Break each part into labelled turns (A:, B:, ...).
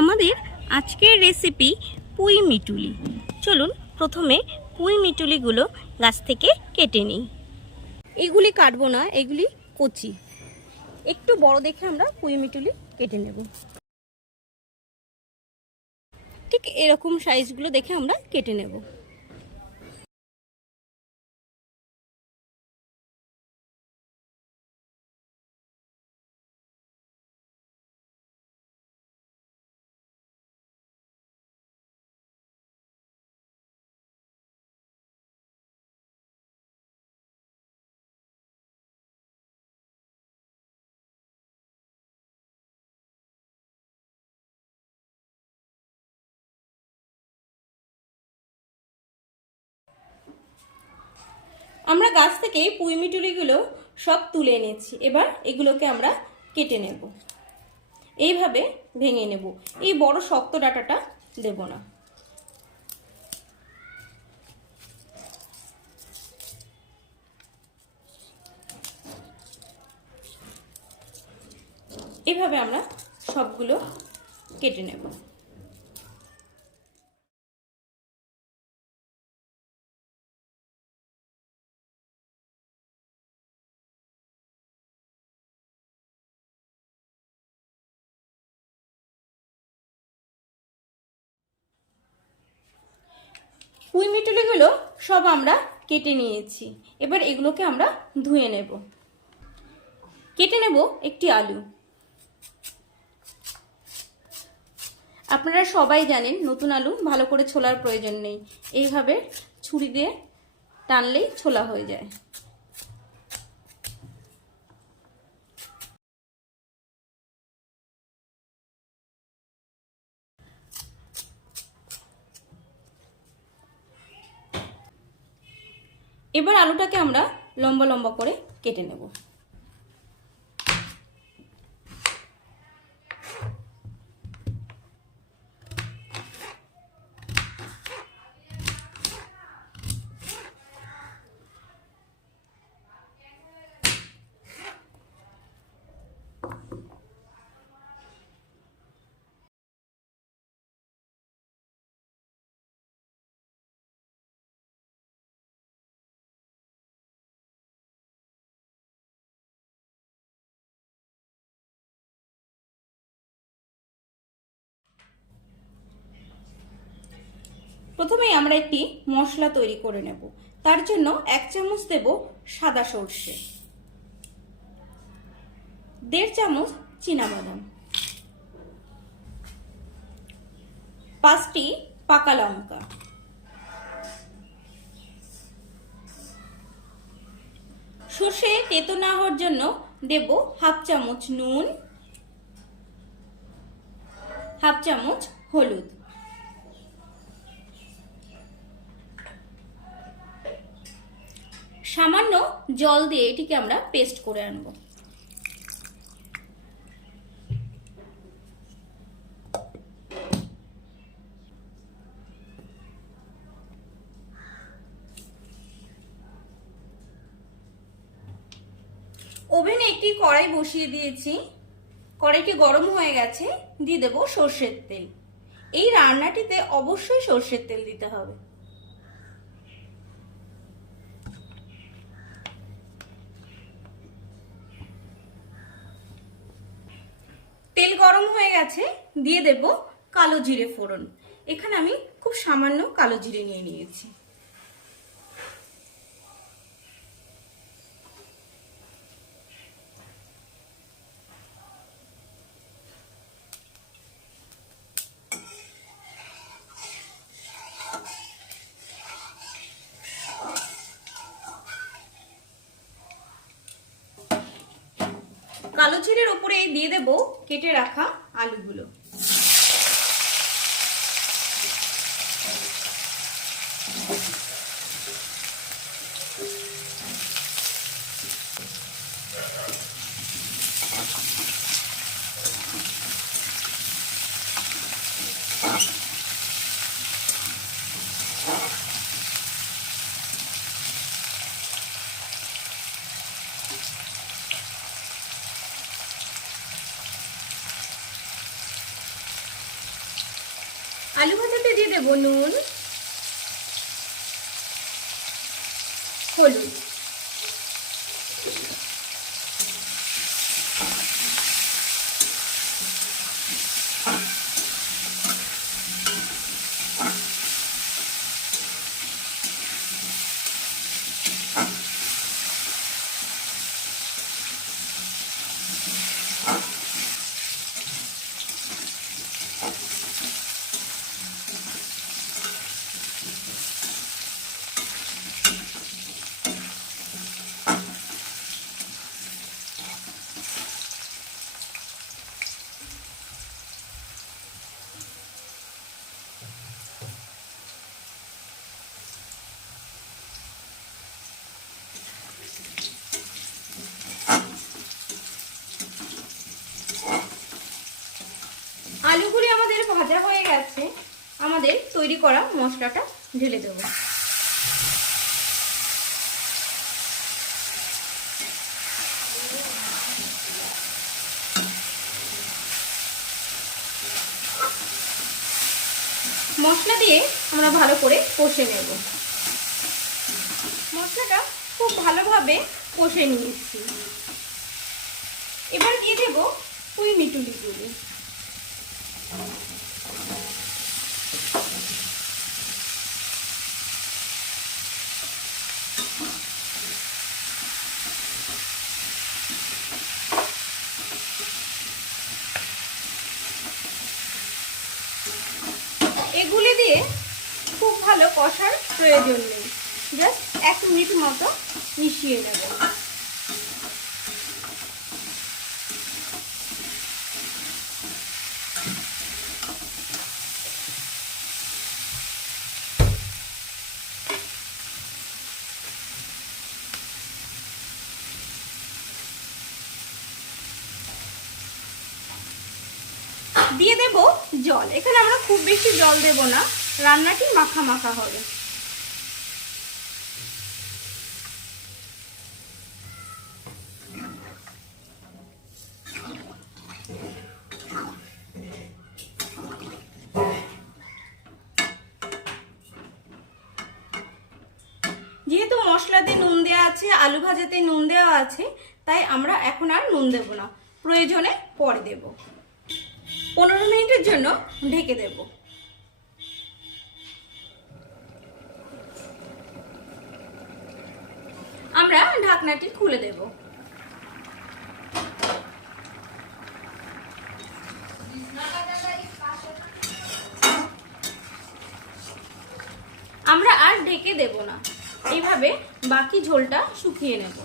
A: আমাদের আজকের রেসিপি পুঁই মিটুলি। চলুন প্রথমে পুঁই মিটুলিগুলো গাছ থেকে কেটে নিই। এগুলি কাটবো না, এগুলি কচি। একটু বড় দেখে আমরা পুঁই মিটুলি কেটে নেব। ঠিক এরকম সাইজগুলো দেখে আমরা কেটে নেব। আমরা গাছ থেকে পুঁই মিটুলিগুলো সব তুলে এনেছি। এবার এগুলোকে আমরা কেটে নেব। এইভাবে ভেঙে নেব। এই বড় শক্ত ডাটাটা দেব না। এভাবে আমরা সবগুলো কেটে নেব। মিটুলিগুলো সব আমরা কেটে নিয়েছি। এবার এগুলোকে আমরা ধুয়ে নেব। কেটে নেব একটি আলু। আপনারা সবাই জানেন, নতুন আলু ভালো করে ছোলার প্রয়োজন নেই। এইভাবে ছুরি দিয়ে টানলেই ছোলা হয়ে যায়। এবার আলুটাকে আমরা লম্বা লম্বা করে কেটে নেব। প্রথমেই আমরা একটি মশলা তৈরি করে নেব। তার জন্য এক চামচ দেব সাদা সর্ষে। দেড় চামচ বাদাম পাঁচটি পাকা লঙ্কা। সর্ষে তেতো না হওয়ার জন্য দেব হাফ চামচ নুন, হাফ চামচ হলুদ। সামান্য জল দিয়ে এটিকে আমরা পেস্ট করে আনব। ওভেনে একটি কড়াই বসিয়ে দিয়েছি। কড়াইটি গরম হয়ে গেছে, দিয়ে দেবো সর্ষের তেল। এই রান্নাটিতে অবশ্যই সর্ষের তেল দিতে হবে তেল গরম হয়ে গেছে, দিয়ে দেব কালো জিরে ফোড়ন। এখানে আমি খুব সামান্য কালো জিরে নিয়ে নিয়েছি। কালো জিরের উপরে দিয়ে দেব কেটে রাখা আলুগুলো Thank you. আলু ভাজাতে দিয়ে দেবো নুন হলুদ আলুগুলি আমাদের ভাজা হয়ে গেছে আমাদের তৈরি করা মশলাটা ঢেলে দেবো। মশলা দিয়ে আমরা ভালো করে কষে নেব। মশলাটা খুব ভালোভাবে কষে নিয়েছি। এবার দিয়ে দেবো পুঁই মিটুলিগুলি এগুলি দিয়ে খুব ভালো কষার প্রয়োজন নেই। জাস্ট এক মিনিট মতো মিশিয়ে নেব। দিয়ে দেব জল। এখানে আমরা খুব বেশি জল দেব না। রান্নাটি মাখা মাখা হবে। যেহেতু মশলাতে নুন দেওয়া আছে, আলু ভাজাতে নুন দেওয়া আছে, তাই আমরা এখন আর নুন দেব না। প্রয়োজনে পরে দেব। পনেরো মিনিটের জন্য ঢেকে দেব। আমরা ঢাকনাটি খুলে দেব। আমরা আর ঢেকে দেব না। এইভাবে বাকি ঝোলটা শুকিয়ে নেব।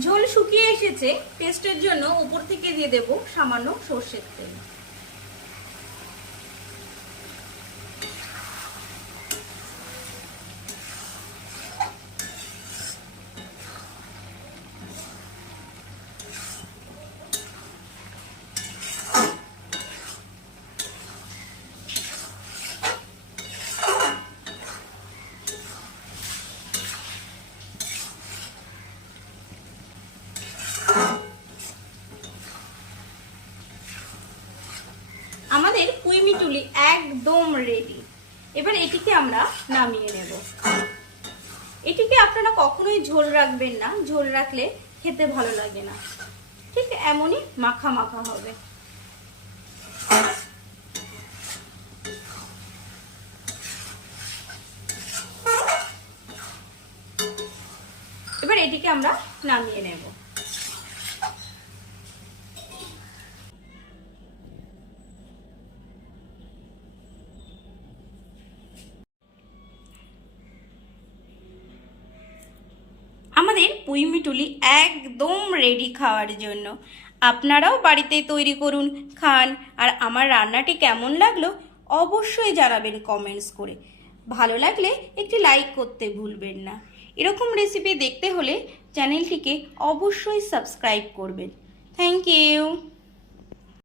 A: ঝোল শুকিয়ে এসেছে টেস্টের জন্য উপর থেকে দিয়ে দেব সামান্য সর্ষের তেল। আমাদের কুইমিটুলি একদম রেডি এবার এটিকে আমরা নামিয়ে নেব। এটিকে আপনারা কখনোই ঝোল রাখবেন না। ঝোল রাখলে খেতে ভালো লাগে না। ঠিক এমনই মাখা মাখা হবে। এবার এটিকে আমরা নামিয়ে নেব। মিটুলি একদম রেডি খাওয়ার জন্য। আপনারাও বাড়িতে তৈরি করুন, খান। আর আমার রান্নাটি কেমন লাগল অবশ্যই জানাবেন কমেন্টস করে। ভালো লাগলে একটি লাইক করতে ভুলবেন না। এরকম রেসিপি দেখতে হলে চ্যানেলটিকে অবশ্যই সাবস্ক্রাইব করবেন। Thank you